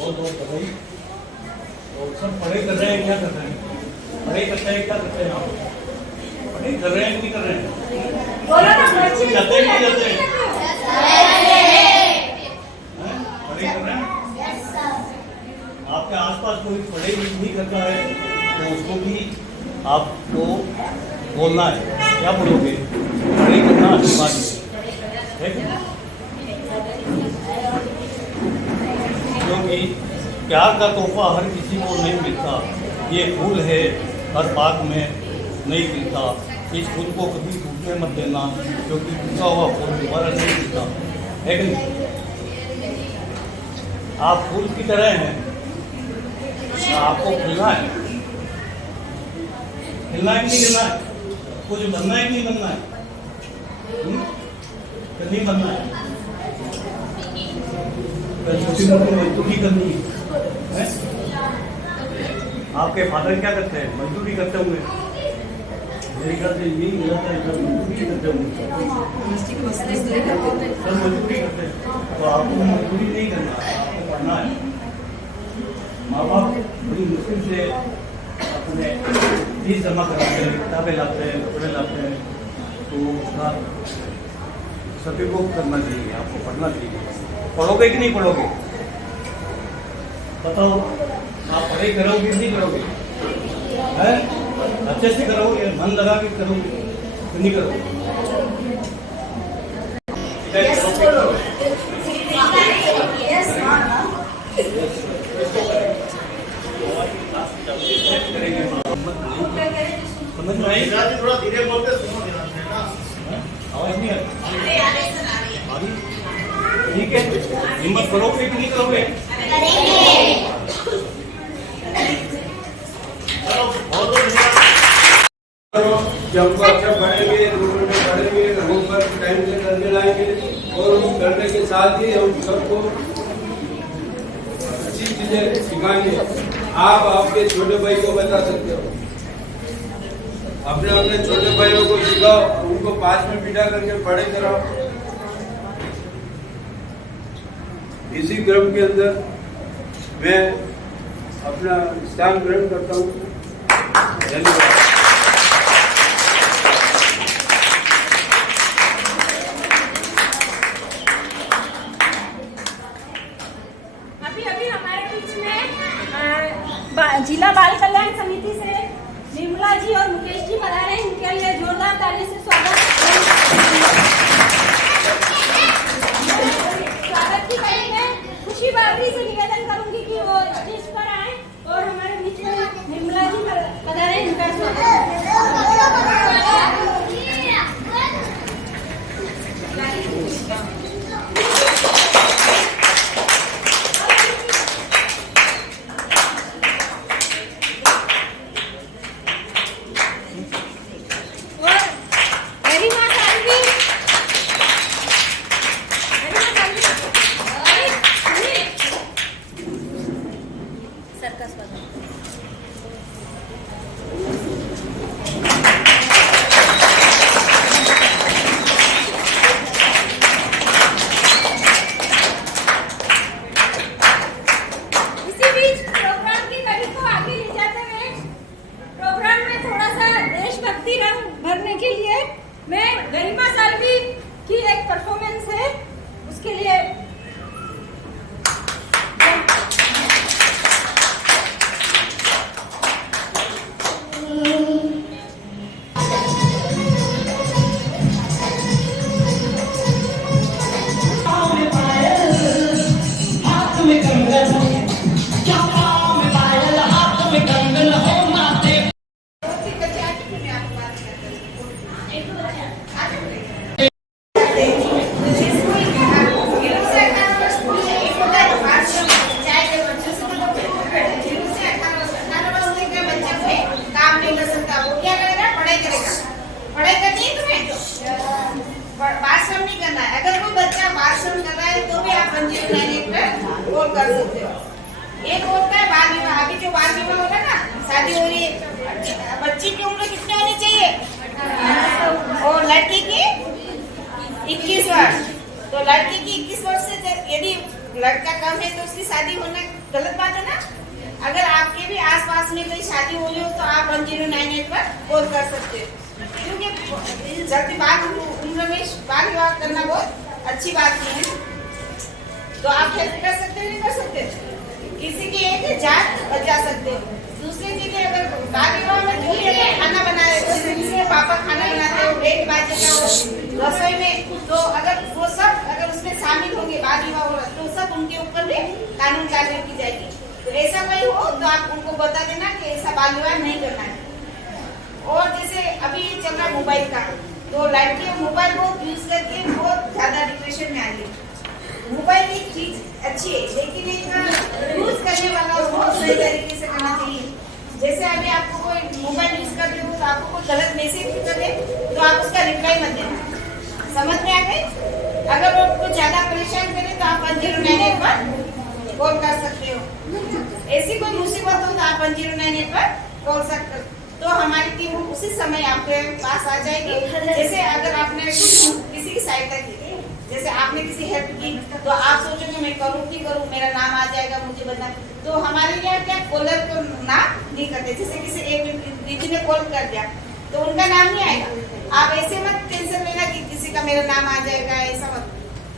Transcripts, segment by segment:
बहुत बहुत बधाई। और सब पढ़ाई कर रहे हैं, क्या कर रहे हैं? पढ़ाई करते हैं, क्या करते हैं आप? पढ़ाई कर रहे हैं, नहीं कर रहे हैं? जाते हैं, नहीं जाते हैं? पढ़ाई कर रहे हैं? आपके आसपास कोई पढ़ाई नहीं करता है तो उसको भी आपको बोलना है। क्या बोलोगे? पढ़ाई करना अच्छी बात है, क्योंकि प्यार का तोहफा हर किसी को नहीं मिलता। ये फूल है, हर बाग में नहीं खिलता। इस फूल को कभी टूटने मत देना, क्योंकि टूटा हुआ फूल दोबारा नहीं खिलता है कि नहीं? आप फूल की तरह हैं, आपको खिलना है। खिलना है कि नहीं खिलना है? कुछ बनना है कि नहीं बनना है? नहीं बनना है। छोटी मोटी मजदूरी करनी है। आपके फादर क्या करते हैं? मजदूरी करते होंगे। मेरे ख्याल से यही मिला था, मजदूरी करते होंगे। सब मजदूरी करते हैं, तो आपको मजदूरी नहीं करना, आपको पढ़ना है। माँ बाप बड़ी मुश्किल से अपने फीस जमा कराते हैं, किताबें लाते हैं, कपड़े लाते हैं, तो उसका सदुपयोग करना चाहिए, आपको पढ़ना चाहिए। पढ़ोगे कि नहीं पढ़ोगे? बताओ, आप पढ़ाई करोगे कि नहीं करोगे? है? अच्छे से करोगे, मन लगा के करोगे तो नहीं करोगे? समझ में आई? थोड़ा धीरे बोलते सुनो ध्यान से ना, आवाज नहीं आती। ठीक है, हिम्मत करोगे कि नहीं करोगे? जब अच्छा पढ़ेंगे, रूम में पढ़ेंगे, होमवर्क टाइम से करके लाएंगे, और उस करने के साथ ही हम सबको अच्छी चीजें सिखाएंगे। आप आपके छोटे भाई को बता सकते हो, अपने अपने छोटे भाइयों को सिखाओ, उनको पास में बिठा करके पढ़े कराओ। इसी क्रम के अंदर मैं अपना स्थान ग्रहण करता हूँ। धन्यवाद। अभी हमारे बीच में जिला बाल कल्याण समिति से निर्मला जी और मुकेश जी पधारे हैं। इनके लिए जोरदार ताली से स्वागत की करेंगे। खुशी बाबरी से निवेदन करूंगी कि वो स्टेज पर आए और हमारे बीच में निर्मला जी पधारे, इनका स्वागत। भरने के लिए मैं गरिमा सालवी की एक परफॉर्मेंस है, उसके लिए भाषण नहीं करना है। अगर कोई बच्चा भाषण कर रहा है तो भी आप रंजीत लाइन पर कॉल कर सकते हो। एक होता है बाल विवाह, अभी जो बाल विवाह होगा ना, शादी हो रही है, बच्ची की उम्र कितनी होनी चाहिए और लड़की की 21 वर्ष, तो लड़की की क्योंकि 21 वर्ष से यदि लड़का कम है तो उसकी शादी होना गलत बात है ना। अगर आपके भी आसपास में कोई शादी हो रही हो तो आप 1098 पर कॉल कर सकते हो, क्योंकि जल्दी बाल उम्र में बाल विवाह करना बहुत अच्छी बात नहीं है। तो आप हेल्प कर सकते हो, नहीं कर सकते? किसी की एक जान बचा सकते हो। दूसरे के लिए अगर बाल विवाह में कोई अगर खाना बनाए, जैसे पापा खाना बनाते हो, बेट बाजे हो रसोई में, तो अगर वो सब अगर उसमें शामिल होंगे बाल विवाह हो रहा तो सब उनके ऊपर भी कानून कार्रवाई की जाएगी। तो ऐसा कोई हो तो आप उनको बता देना कि ऐसा बाल विवाह नहीं करना है। और जैसे अभी चल रहा है मोबाइल का, तो लड़कियां मोबाइल बहुत यूज करके बहुत ज्यादा डिप्रेशन में आ गई। मोबाइल एक चीज अच्छी है, लेकिन एक यूज करने वाला उसको सही तरीके से करना चाहिए। जैसे अभी आपको कोई मोबाइल यूज करते हो तो आपको कोई गलत मैसेज कर दे तो आप उसका रिप्लाई मत देना। समझ में आ गई? अगर वो आपको ज्यादा परेशान करे तो आप 1098 पर कॉल कर सकते हो। ऐसी कोई मुसीबत हो तो आप 1098 पर कॉल सकते हो, तो हमारी टीम उसी समय आपके पास आ जाएगी। जैसे अगर आपने किसी की सहायता की, जैसे आपने किसी हेल्प की, तो आप सोचोगे मैं करूँ कि करूँ, मेरा नाम आ जाएगा, मुझे बदना। तो हमारे यहाँ क्या कॉलर को नाम नहीं करते। जैसे किसी एक दीदी ने कॉल कर दिया तो उनका नाम नहीं आएगा। आप ऐसे मत टेंशन लेना कि किसी का मेरा नाम आ जाएगा, ऐसा मत,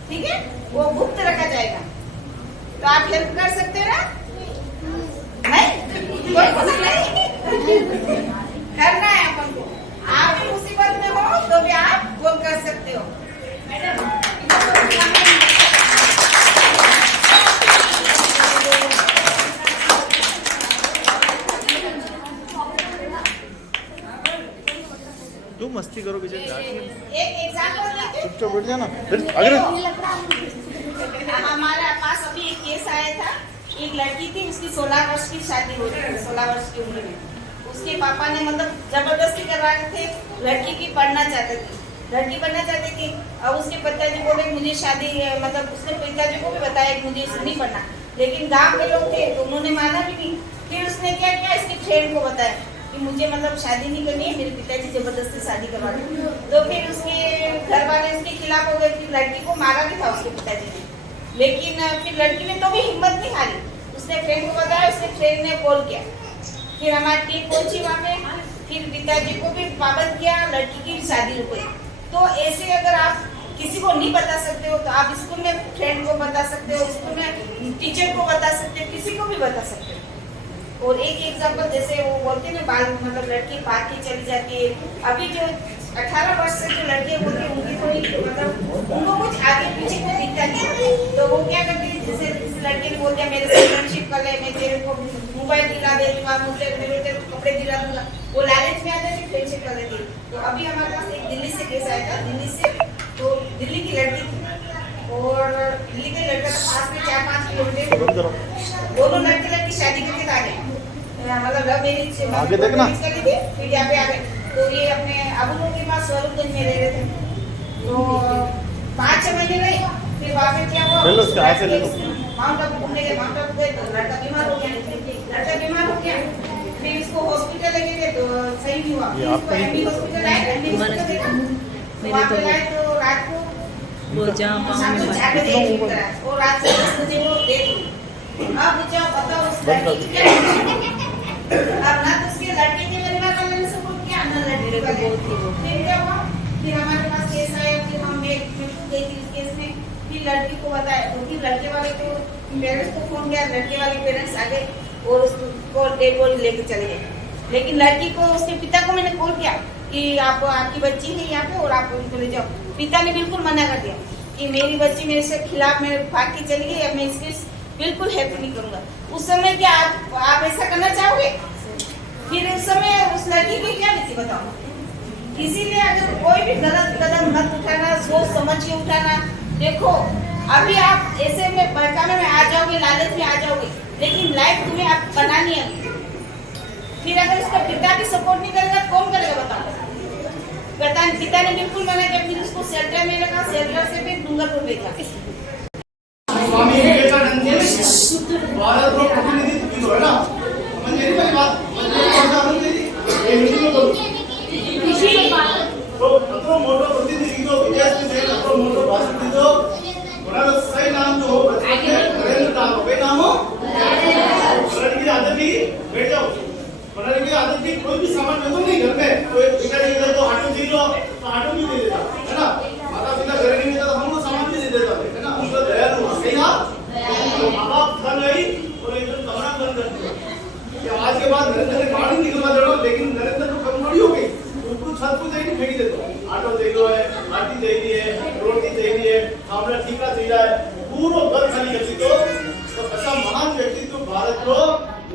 ठीक है? वो गुप्त रखा जाएगा। तो आप हेल्प कर सकते हो ना? नहीं कोई नहीं करना है अपन को। आप भी मुसीबत में हो तो भी आप कॉल कर सकते हो। तू मस्ती करो पीछे एक एग्जांपल देते चुपचाप बैठ जाना अगर हमारे पास अभी एक केस आया था। एक लड़की थी, उसकी 16 वर्ष की शादी हो रही थी, 16 वर्ष की उम्र में। उसके पापा ने मतलब जबरदस्ती करवा रहे थे, लड़की की पढ़ना चाहते थे, लड़की पढ़ना चाहती थी। अब उसके पिताजी बोले मुझे शादी, मतलब उसने पिताजी को भी बताया कि मुझे इसमें नहीं पढ़ना, लेकिन गांव के लोग थे तो उन्होंने माना भी नहीं। फिर उसने क्या किया, इसकी फ्रेंड को बताया कि मुझे मतलब शादी नहीं करनी है, मेरे पिताजी जबरदस्ती शादी करवा रहे। तो फिर उसके घर वाले उसके खिलाफ हो गए, फिर लड़की को मारा भी था उसके पिताजी ने। लेकिन फिर लड़की ने तो भी हिम्मत नहीं हारी, उसने फ्रेंड को बताया, उसके फ्रेंड ने कॉल किया। फिर हमारी टीम पहुंची वहाँ पे, फिर पिताजी को भी पाबंद किया, लड़की की शादी रुक गई। तो ऐसे अगर आप किसी को नहीं बता सकते हो तो आप स्कूल में फ्रेंड को बता सकते हो, स्कूल में टीचर को बता सकते हो, किसी को भी बता सकते हो। और एक एग्जाम्पल जैसे वो बोलते हैं ना, बाल मतलब लड़की पार्क की चली जाती है। अभी जो 18 वर्ष से जो लड़के होते हैं उनकी थोड़ी मतलब उनको कुछ आगे पीछे को दिखता नहीं, तो वो क्या करते हैं, जैसे इस लड़के ने बोल दिया मेरे से फ्रेंडशिप कर ले, मैं तेरे को मोबाइल दिला दे दूंगा, मुझे तेरे कपड़े दिला दूंगा, वो लालच में आ जाते फ्रेंडशिप कर लेती। तो अभी हमारे पास एक दिल्ली से केस आया था, दिल्ली से, तो दिल्ली की लड़की थी और दिल्ली के लड़का पास में 4-5 किलोमीटर, दोनों लड़की शादी करके आ गए, मतलब लव मैरिज कर ली थी। फिर यहाँ पे आ गए, तो ये अपने अबू के पास स्वरूपगंज में रह रहे थे। तो 5-6 महीने गए, फिर वहाँ पे क्या हुआ, माउंट आबू घूमने गए, माउंट आबू गए तो लड़का बीमार हो गया, फिर इसको हॉस्पिटल लेके गए तो सही नहीं हुआ। फिर इसको एमबी हॉस्पिटल आए, एमबी हॉस्पिटल देखा, वहाँ पे लाए तो रात को शाम को 4 बजे एडमिट करा और रात को 10 बजे वो डेथ। अब जाओ बताओ उस लड़की क्या, अब ना तो उसके लड़के के परिवार वाले ने सपोर्ट किया, ना लड़के वाले। फिर क्या हुआ, फिर हमारे पास केस आया, फिर हम गई थी इस केस में, फिर लड़की को बताया, तो फिर लड़के वाले को पेरेंट्स को फोन किया, लड़के वाले पेरेंट्स आ गए और उसको डेड बॉडी लेके चले गए। लेकिन लड़की को उसके पिता को मैंने कॉल किया कि आप आपकी बच्ची है यहाँ पे और आप उनको ले जाओ। पिता ने बिल्कुल मना कर दिया कि मेरी बच्ची मेरे से खिलाफ मेरे भाग के चली गई, अब मैं इसकी बिल्कुल हेल्प नहीं करूंगा। उस समय क्या आप ऐसा करना चाहोगे? फिर उस समय उस लड़की की क्या नीति बताओ। इसीलिए अगर कोई भी गलत कदम मत उठाना, सोच समझ के उठाना। देखो अभी आप ऐसे में बहकावे में आ जाओगे, लालच में आ जाओगे, लेकिन लाइफ तुम्हें आप बनानी है। फिर अगर इसका पिता भी सपोर्ट नहीं करेगा कौन करेगा बताओ। पिता ने बिल्कुल मना किया, फिर उसको शेल्टर में रखा, शेल्टर से फिर डूंगरपुर भेजा। स्वामी विवेकानंद जी भारत को प्रतिनिधित्व की है ना, मेरी पहली बात ये हिंदी में बोलो तो कतरो मोटो प्रतिनिधि तो विदेश में कतरो मोटो भाषण दीदो बड़ा मामला ठीक થઈ જાય પૂરો ઘર ખાલી હતી તો ऐसा महान व्यक्तित्व भारत को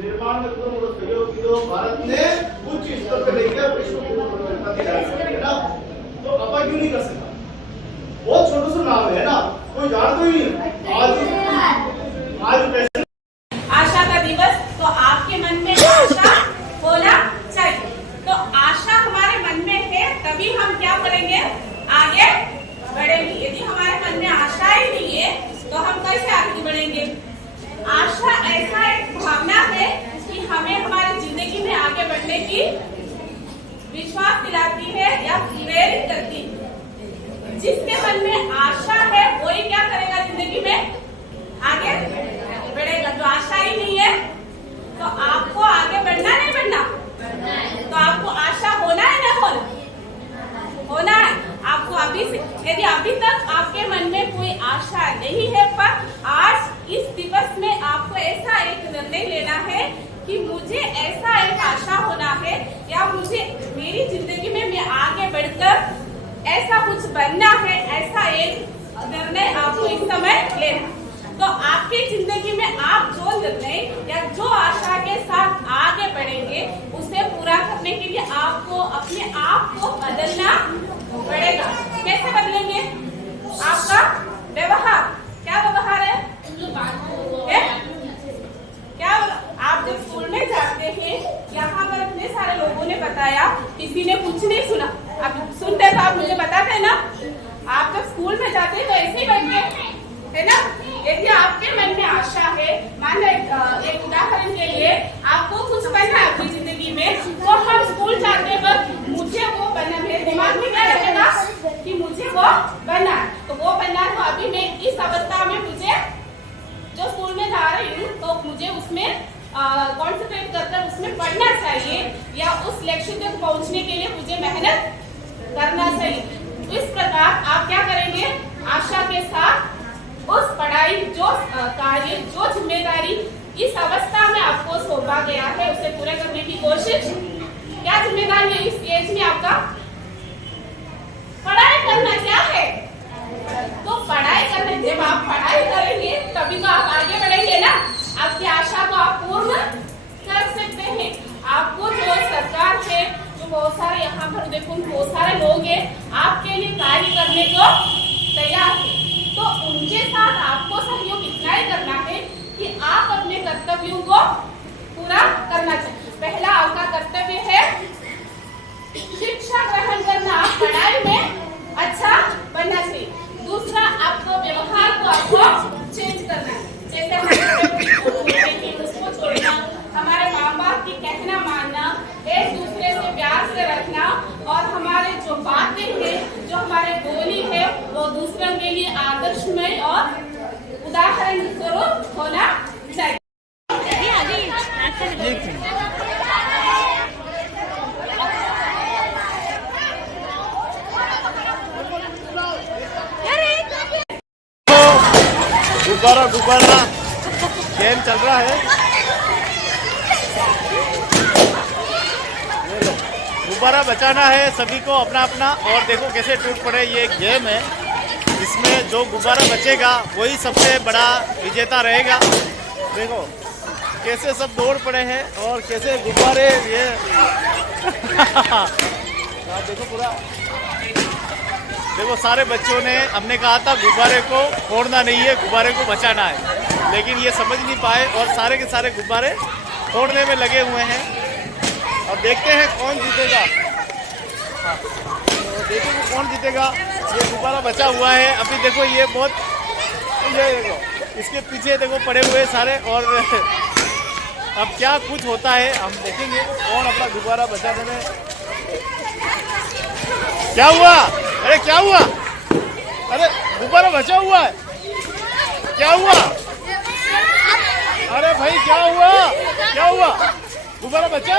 निर्माण में तो मोटो सहयोग किया भारत ने उच्च स्तर पे लेकर विश्व गुरु बनता दिया है ना तो अपन क्यों नहीं कर सकता बहुत छोटा सा नाम है ना कोई जानता ही नहीं आज आशा का दिवस तो आपके मन में आशा होना चाहिए। तो आशा हमारे मन में है तभी हम क्या करेंगे, आगे बढ़ेंगे। यदि हमारे मन में आशा ही नहीं है तो हम कैसे आगे बढ़ेंगे। आशा ऐसा एक भावना है कि हमें हमारी जिंदगी में आगे बढ़ने की विश्वास दिलाती है या प्रेरित करती है। जिसके मन में आशा है वही क्या करेगा, जिंदगी में आगे बढ़ेगा। जो आशा ही नहीं है तो आपको आगे बढ़ना नहीं बढ़ना, तो आपको आशा होना है ना होना है आपको अभी से। यदि अभी तक आपके मन में कोई आशा नहीं है, पर आज इस दिवस में आपको ऐसा एक निर्णय लेना है कि मुझे ऐसा एक आशा होना है या मुझे मेरी जिंदगी में मैं आगे बढ़कर ऐसा कुछ बनना है। ऐसा एक निर्णय आपको इस समय लेना। तो आपकी जिंदगी में आप जो निर्णय या जो आशा के साथ आगे बढ़ेंगे उसे पूरा करने के लिए आपको अपने आप को बदलना पड़ेगा। कैसे बदलेंगे, आपका व्यवहार। क्या व्यवहार है, क्या आप जब स्कूल में जाते हैं, यहाँ पर इतने सारे लोगों ने बताया, किसी ने कुछ नहीं सुना। अब सुनते तो आप मुझे बताते हैं ना, आप जब स्कूल में जाते हैं तो ऐसे ही बैठते है ना। यदि आपके मन में आशा है, मान लो एक उदाहरण के लिए आपको कुछ बनना है अपनी जिंदगी में, तो हम स्कूल जाते वक्त मुझे वो बनना, मेरे दिमाग में क्या रहेगा कि मुझे वो बनना है। तो वो बनना है तो अभी मैं इस अवस्था में मुझे जो स्कूल में जा रही हूँ तो मुझे उसमें कॉन्सेंट्रेट कर उसमें पढ़ना चाहिए या उस लक्ष्य तक पहुँचने के लिए मुझे मेहनत करना चाहिए। इस प्रकार आप क्या करेंगे, आशा के साथ उस पढ़ाई, जो कार्य, जो जिम्मेदारी इस अवस्था में आपको सौंपा गया है उसे पूरा करने की कोशिश। क्या जिम्मेदारी है इस एज में आपका, पढ़ाई करना। क्या है, तो पढ़ाई करने, जब आप पढ़ाई करेंगे तभी तो आप आगे बढ़ेंगे ना। आपकी आशा को आप पूर्ण कर सकते हैं। आपको जो सरकार है, जो बहुत सारे यहाँ पर देखो बहुत सारे लोग हैं आपके लिए कार्य करने को तैयार है, तो उनके साथ आपको सहयोग इतना ही करना है कि आप अपने कर्तव्यों को पूरा करना चाहिए। पहला आपका कर्तव्य है शिक्षा ग्रहण करना, पढ़ाई में अच्छा बनना चाहिए। दूसरा, आपको व्यवहार को आपको चेंज करना है। जैसे उसको छोड़ना, हमारे माँ बाप की कहना मानना, एक दूसरे से प्यार से रखना और हमारे जो बातें हैं, जो हमारे बोली है वो दूसरों के लिए आदर्शमय और उदाहरण स्वरूप होना चाहिए। गुब्बारा गेम चल रहा है, गुब्बारा बचाना है सभी को अपना अपना। और देखो कैसे टूट पड़े, ये एक गेम है, इसमें जो गुब्बारा बचेगा वही सबसे बड़ा विजेता रहेगा। देखो कैसे सब दौड़ पड़े हैं और कैसे गुब्बारे ये आप देखो पूरा, देखो सारे बच्चों ने, हमने कहा था गुब्बारे को फोड़ना नहीं है, गुब्बारे को बचाना है, लेकिन ये समझ नहीं पाए और सारे के सारे गुब्बारे फोड़ने में लगे हुए हैं। अब देखते हैं कौन जीतेगा। हाँ, तो देखो कौन जीतेगा। ये गुब्बारा बचा हुआ है अभी, देखो ये बहुत, ये देखो इसके पीछे देखो पड़े हुए सारे। और अब क्या कुछ होता है हम देखेंगे, कौन अपना गुब्बारा बचाने में। क्या हुआ, अरे क्या हुआ, अरे गुब्बारा बचा हुआ है, क्या हुआ, अरे भाई क्या हुआ, क्या हुआ, गुब्बारा बचा,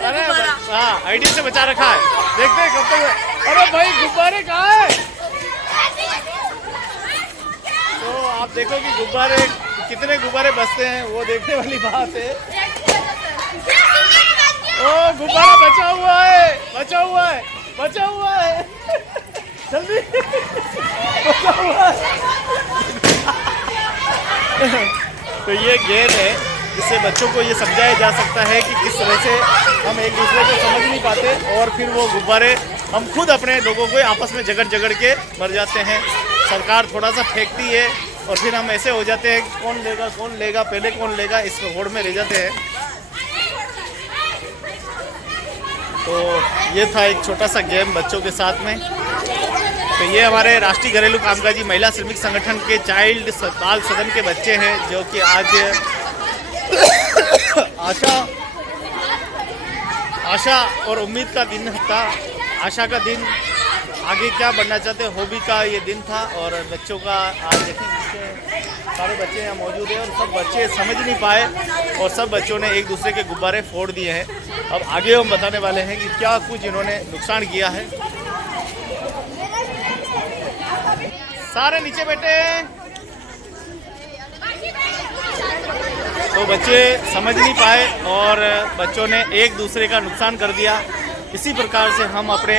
अरे हाँ आईडी से बचा रखा है, देखते हैं कब तक। अरे भाई गुब्बारे कहाँ है, तो आप देखो कि गुब्बारे कितने गुब्बारे बचते हैं वो देखने वाली बात है। ओ गुब्बारा बचा हुआ है, बचा हुआ है, बचा हुआ है। जल्दी तो ये गेम है जिससे बच्चों को ये समझाया जा सकता है कि किस तरह से हम एक दूसरे को समझ नहीं पाते और फिर वो गुब्बारे हम खुद अपने लोगों को आपस में झगड़ के मर जाते हैं। सरकार थोड़ा सा फेंकती है और फिर हम ऐसे हो जाते हैं कि कौन लेगा पहले कौन लेगा इस होड़ में रह जाते हैं। तो ये था एक छोटा सा गेम बच्चों के साथ में। तो ये हमारे राष्ट्रीय घरेलू कामकाजी महिला श्रमिक संगठन के चाइल्ड बाल सदन के बच्चे हैं जो कि आज आशा और उम्मीद का दिन था। आशा का दिन, आगे क्या बनना चाहते हॉबी का ये दिन था। और बच्चों का आज देखें सारे बच्चे यहाँ मौजूद हैं और सब बच्चे समझ नहीं पाए और सब बच्चों ने एक दूसरे के गुब्बारे फोड़ दिए हैं। अब आगे हम बताने वाले हैं कि क्या कुछ इन्होंने नुकसान किया है। सारे नीचे बैठे। तो बच्चे समझ नहीं पाए और बच्चों ने एक दूसरे का नुकसान कर दिया। इसी प्रकार से हम अपने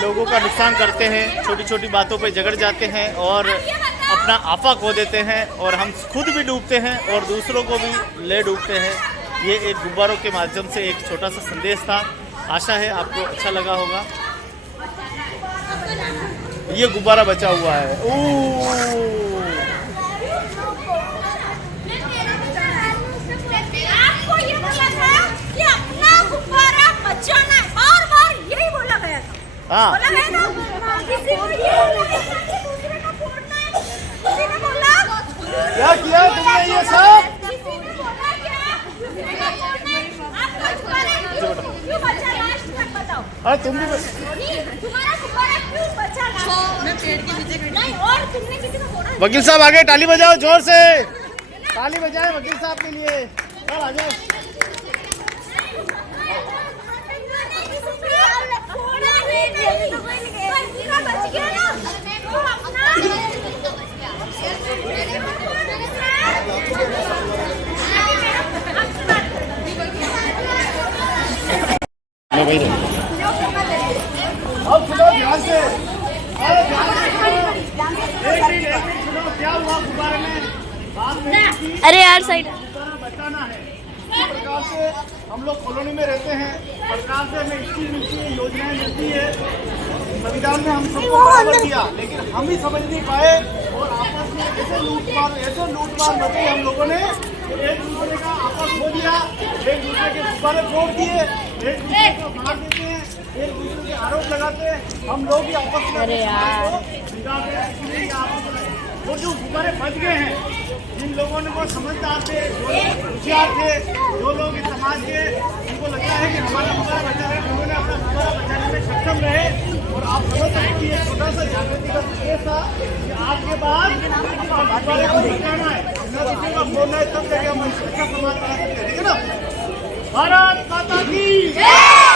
लोगों का नुकसान करते हैं, छोटी छोटी बातों पे झगड़ जाते हैं और अपना आपा खो देते हैं और हम खुद भी डूबते हैं और दूसरों को भी ले डूबते हैं। ये एक गुब्बारों के माध्यम से एक छोटा सा संदेश था। आशा है आपको अच्छा लगा होगा। ये गुब्बारा बचा हुआ है। हाँ बोला है ना, किसी को ये बोला कि दूसरे को फोड़ना है, किसी ने बोला क्या किया तुमने ये सब? किसी ने बोला क्या दूसरे को फोड़ना है, आपका गुब्बारा क्यों बचा लास्ट तक बताओ। अरे तुम भी तुम्हारा गुब्बारा क्यों बचा लास्ट? मैं पेड़ के नीचे खड़ी नहीं, और तुमने किसी को फोड़ा? वकील साहब आगे ताली बजाओ, जोर से ताली बजाएं वकील साहब के लिए। चल आ जाओ। बच गया ना तो अपना अब सुनो ध्यान से, एक मिनट सुनो क्या हुआ गुब्बारे में। बात में अरे यार साइड बचाना है। इस प्रकार से हम लोग कॉलोनी में रहते हैं, सरकार से हमें स्कीम मिलती है, योजनाएं मिलती है, संविधान में हम सबको बराबर दिया, लेकिन हम ही समझ नहीं पाए और आपस में ऐसे लूटमार मची हम लोगों ने, एक दूसरे का आपस खो दिया, एक दूसरे के गुब्बारे फोड़ दिए, एक दूसरे को मार देते हैं, एक दूसरे के आरोप लगाते हैं। हम लोग ही आपस में बिगाड़ते हैं। इसलिए आपस में वो जो गुब्बारे बच गए हैं, जिन लोगों ने वो समझदार थे, जो लोग होशियार थे, जो लोग इस समाज के उनको लगता है कि हमारा गुब्बारा बचा है, उन्होंने अपना गुब्बारा बचाने में सक्षम रहे। और आप समझ सकते हैं कि एक छोटा सा जागृति का संदेश था कि आज के बाद गुब्बारे को बचाना है, न किसी का बोलना है, तब जाके हम अच्छा समाज बना सकते हैं। ठीक है ना। भारत माता की जय।